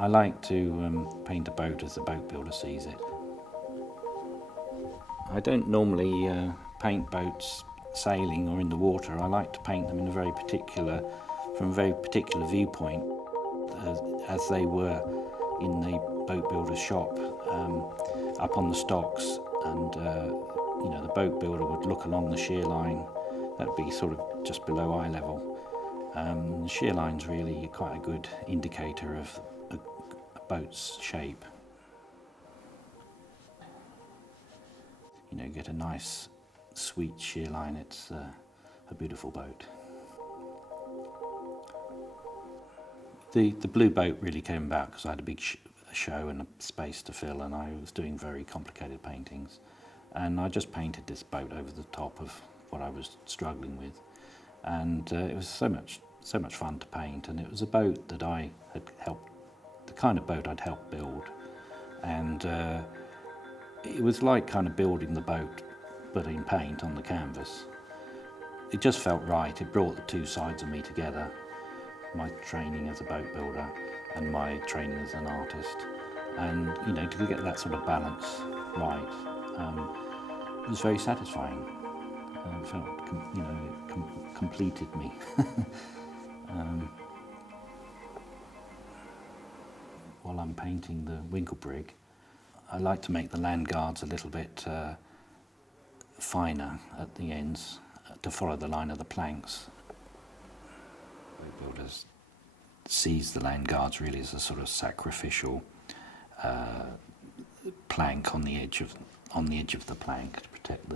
I like to paint a boat as the boat builder sees it. I don't normally paint boats sailing or in the water. I like to paint them in from a very particular viewpoint, as they were in the boat builder's shop, up on the stocks, and the boat builder would look along the shear line. That'd be sort of just below eye level. The shear line's really quite a good indicator of a boat's shape. Get a nice, sweet shear line. It's a beautiful boat. The blue boat really came about because I had a big show and a space to fill, and I was doing very complicated paintings, and I just painted this boat over the top of what I was struggling with, and it was so much fun to paint. And it was a boat that I had helped, the kind of boat I'd helped build, and it was like kind of building the boat but in paint on the canvas. It just felt right. It brought the two sides of me together, my training as a boat builder and my training as an artist, and to get that sort of balance right, it was very satisfying. It felt it completed me. While I'm painting the winkle brig, I like to make the land guards a little bit finer at the ends to follow the line of the planks. Boat builders sees the land guards really as a sort of sacrificial plank on the edge of the plank to protect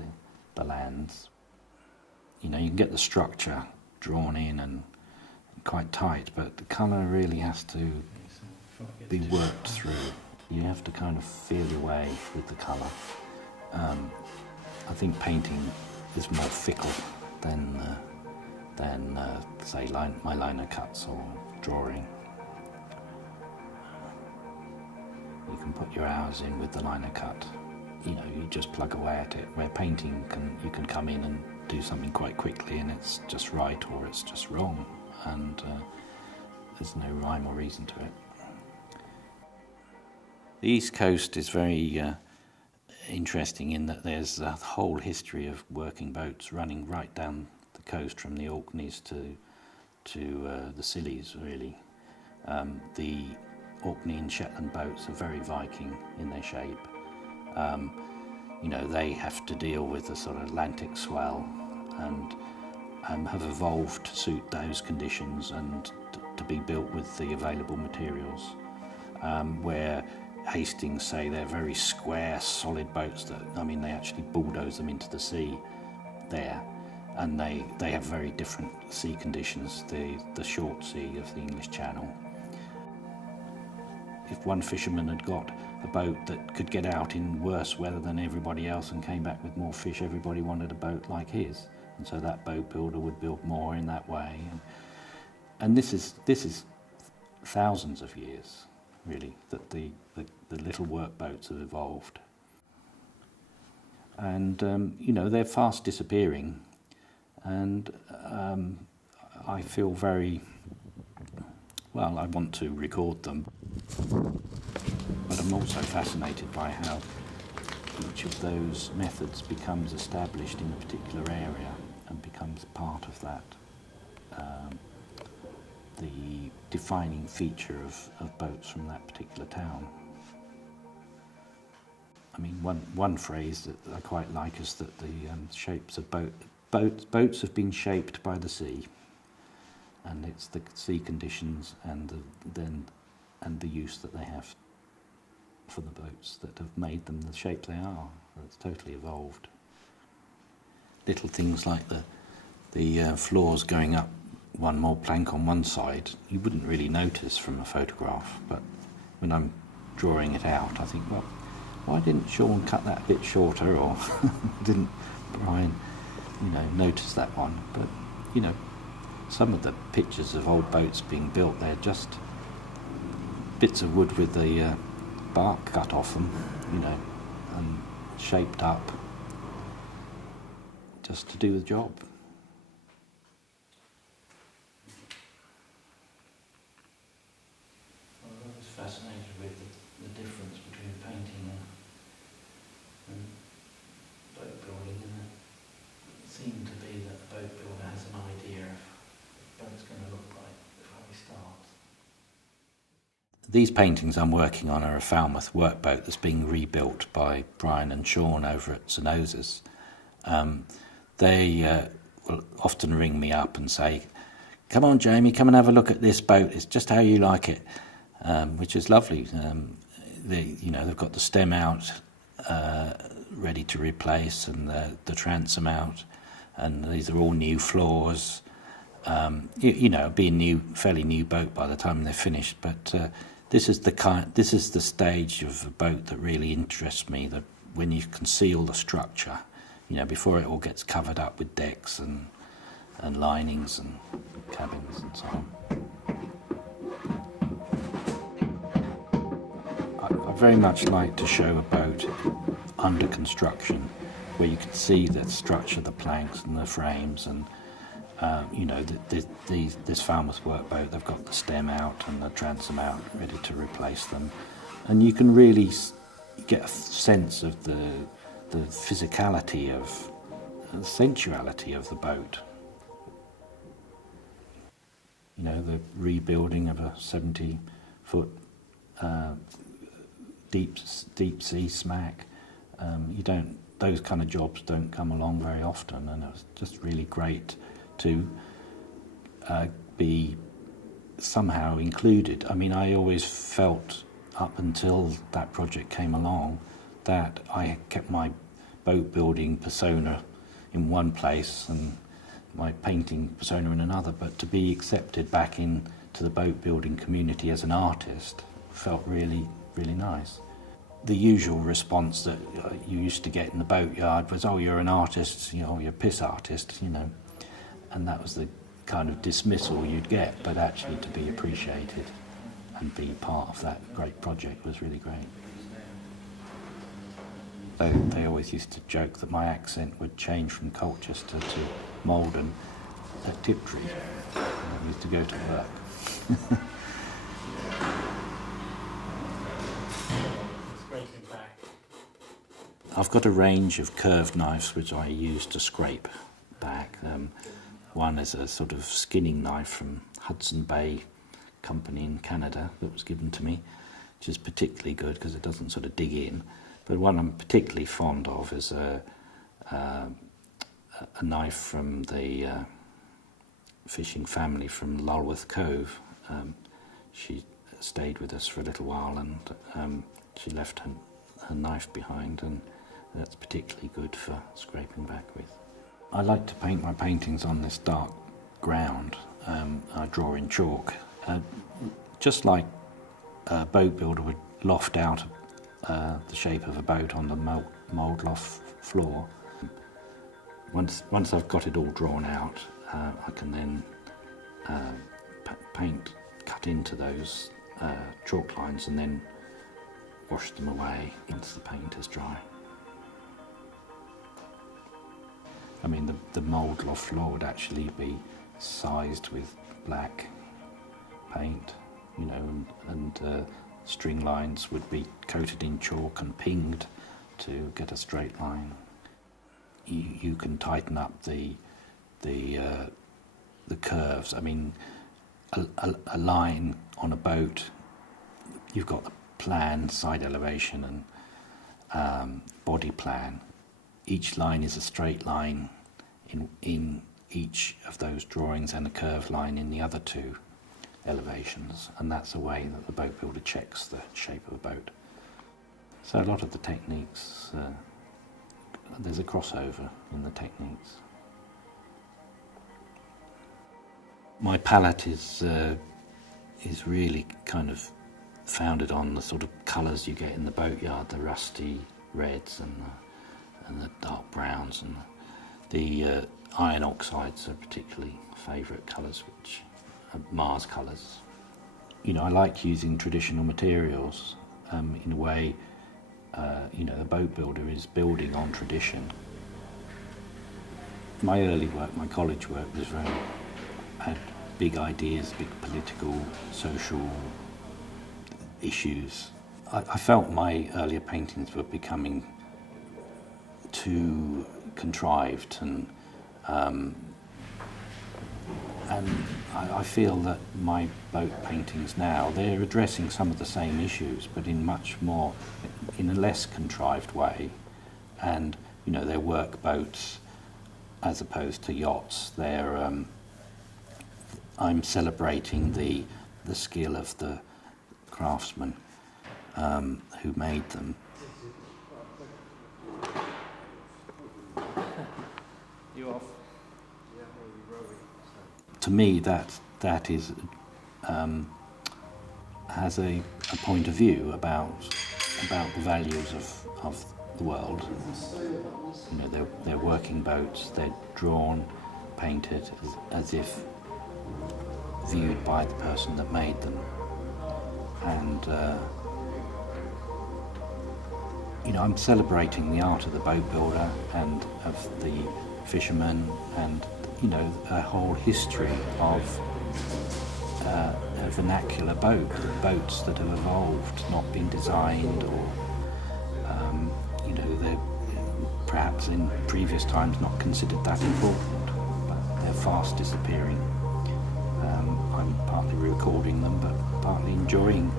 the lands. You can get the structure drawn in and quite tight, but the colour really has to be worked through. You have to kind of feel your way with the colour. I think painting is more fickle than say my liner cuts or drawing. You can put your hours in with the liner cut. You just plug away at it. Where painting you can come in and do something quite quickly, and it's just right or it's just wrong, and there's no rhyme or reason to it. The East Coast is very interesting in that there's a whole history of working boats running right down the coast from the Orkneys to the Scillies, really. The Orkney and Shetland boats are very Viking in their shape. They have to deal with the sort of Atlantic swell and have evolved to suit those conditions and to be built with the available materials. Where Hastings say they're very square, solid boats that, they actually bulldoze them into the sea there, and they have very different sea conditions, the short sea of the English Channel. If one fisherman had got a boat that could get out in worse weather than everybody else and came back with more fish, everybody wanted a boat like his, and so that boat builder would build more in that way. And this is thousands of years, really, that the little work boats have evolved. And they're fast disappearing, and I feel very well. I want to record them, but I'm also fascinated by how each of those methods becomes established in a particular area and becomes part of that, the defining feature of boats from that particular town. One phrase that I quite like is that the shapes of boats have been shaped by the sea, and it's the sea conditions and the use that they have for the boats that have made them the shape they are. It's totally evolved. Little things like the floors going up one more plank on one side, you wouldn't really notice from a photograph, but when I'm drawing it out, I think, well, why didn't Sean cut that a bit shorter, or didn't Brian, notice that one? But, some of the pictures of old boats being built, they're just bits of wood with the bark cut off them, and shaped up just to do the job. Fascinating. These paintings I'm working on are a Falmouth workboat that's being rebuilt by Brian and Sean over at St Osy's. They will often ring me up and say, "Come on, Jamie, come and have a look at this boat. It's just how you like it," which is lovely. They've got the stem out ready to replace, and the transom out, and these are all new floors. It'll be a fairly new boat by the time they're finished. But this is the stage of a boat that really interests me. That when you can see all the structure, before it all gets covered up with decks and linings and cabins and so on. I very much like to show a boat under construction, where you can see the structure, the planks and the frames, and this Falmouth workboat, they've got the stem out and the transom out ready to replace them, and you can really get a sense of the physicality of the sensuality of the boat. The rebuilding of a 70-foot deep sea smack. Those kind of jobs don't come along very often, and it was just really great to be somehow included. I mean, I always felt up until that project came along that I kept my boat building persona in one place and my painting persona in another, but to be accepted back into the boat building community as an artist felt really, really nice. The usual response that you used to get in the boatyard was, "Oh, you're an artist, you're a piss artist," and that was the kind of dismissal you'd get. But actually to be appreciated and be part of that great project was really great. They always used to joke that my accent would change from Colchester to Malden at Tiptree. I used to go to work. I've got a range of curved knives which I use to scrape back. One is a sort of skinning knife from Hudson Bay Company in Canada that was given to me, which is particularly good because it doesn't sort of dig in. But one I'm particularly fond of is a knife from the fishing family from Lulworth Cove. She stayed with us for a little while, and she left her knife behind, and that's particularly good for scraping back with. I like to paint my paintings on this dark ground. I draw in chalk, just like a boat builder would loft out the shape of a boat on the mould loft floor. Once I've got it all drawn out, I can then cut into those chalk lines and then wash them away once the paint is dry. I mean, the mould loft floor would actually be sized with black paint, and string lines would be coated in chalk and pinged to get a straight line. You can tighten up the curves. I mean, a line on a boat, you've got the plan, side elevation, and body plan. Each line is a straight line in each of those drawings, and a curved line in the other two elevations, and that's the way that the boat builder checks the shape of a boat. So a lot of the techniques, there's a crossover in the techniques. My palette is really kind of founded on the sort of colours you get in the boatyard, the rusty reds and the dark browns, and the iron oxides are particularly favourite colours, which are Mars colours. I like using traditional materials in a way. The boat builder is building on tradition. My early work, my college work, had big ideas, big political, social issues. I felt my earlier paintings were becoming too contrived and And I feel that my boat paintings now, they're addressing some of the same issues, but in a less contrived way. And, you know, they're work boats as opposed to yachts. I'm celebrating the skill of the craftsman who made them. You off? To me, that is has a point of view about the values of the world. You know, they're working boats. They're drawn, painted as if viewed by the person that made them, and you know, I'm celebrating the art of the boat builder and of the fisherman, and you know, a whole history of a vernacular boats that have evolved, not been designed, or you know, they're perhaps in previous times not considered that important, but they're fast disappearing. I'm partly recording them, but partly enjoying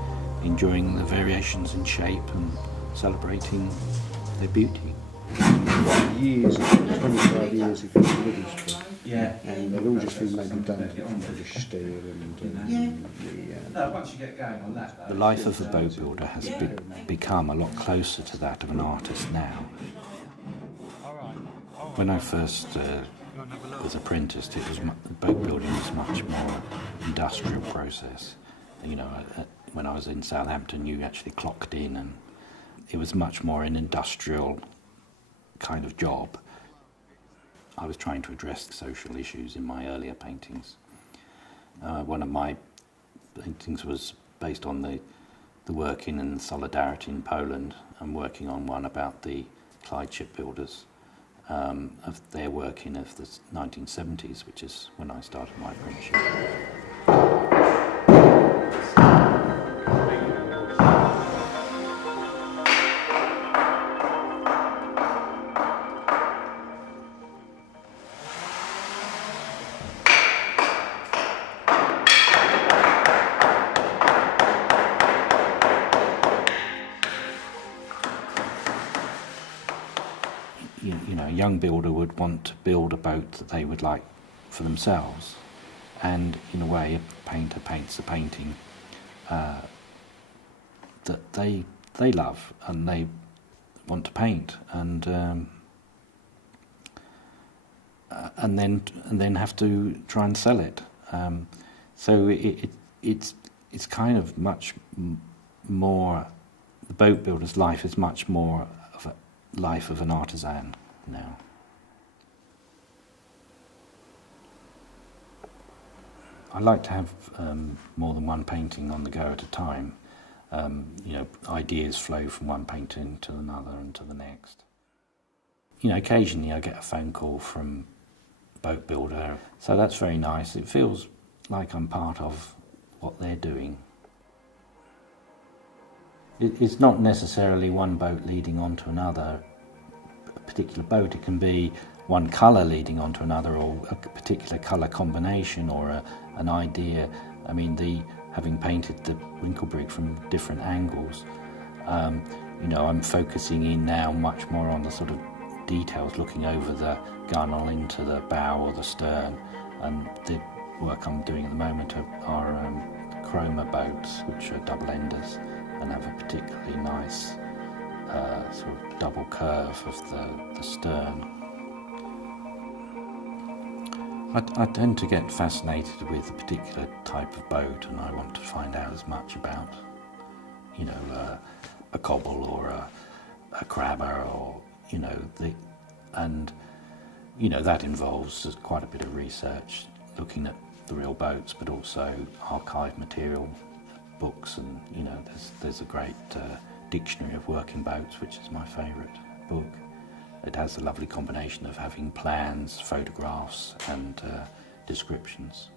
the variations in shape and celebrating their beauty. Years, 25 years ago in Middlesbrough, Yeah. and they've all just been made redundant from British Steel and No, once you get going on that, The life of a boat builder has become a lot closer to that of an artist now. When I first was apprenticed, boat building was much more industrial process. You know, when I was in Southampton, you actually clocked in, and it was much more an industrial kind of job. I was trying to address social issues in my earlier paintings. One of my paintings was based on the working and solidarity in Poland. I'm working on one about the Clyde shipbuilders, of their working of the 1970s, which is when I started my apprenticeship. You know, a young builder would want to build a boat that they would like for themselves, and in a way, a painter paints a painting that they love and they want to paint, and then have to try and sell it. So it's kind of much more. The boat builder's life is much more of a life of an artisan now. I like to have more than one painting on the go at a time. You know, ideas flow from one painting to another and to the next. You know, occasionally I get a phone call from a boat builder, so that's very nice. It feels like I'm part of what they're doing. It's not necessarily one boat leading on to another, a particular boat. It can be one colour leading on to another, or a particular colour combination, or an idea. I mean, having painted the wrinkle brig from different angles, you know, I'm focusing in now much more on the sort of details, looking over the gunwale into the bow or the stern. And the work I'm doing at the moment are chroma boats, which are double enders and have a particularly nice sort of double curve of the stern. I tend to get fascinated with a particular type of boat, and I want to find out as much about, you know, a cobble or a crabber, or you know, and you know, that involves quite a bit of research, looking at the real boats, but also archive material, books, and you know, there's a great dictionary of working boats, which is my favourite book. It has a lovely combination of having plans, photographs, and descriptions.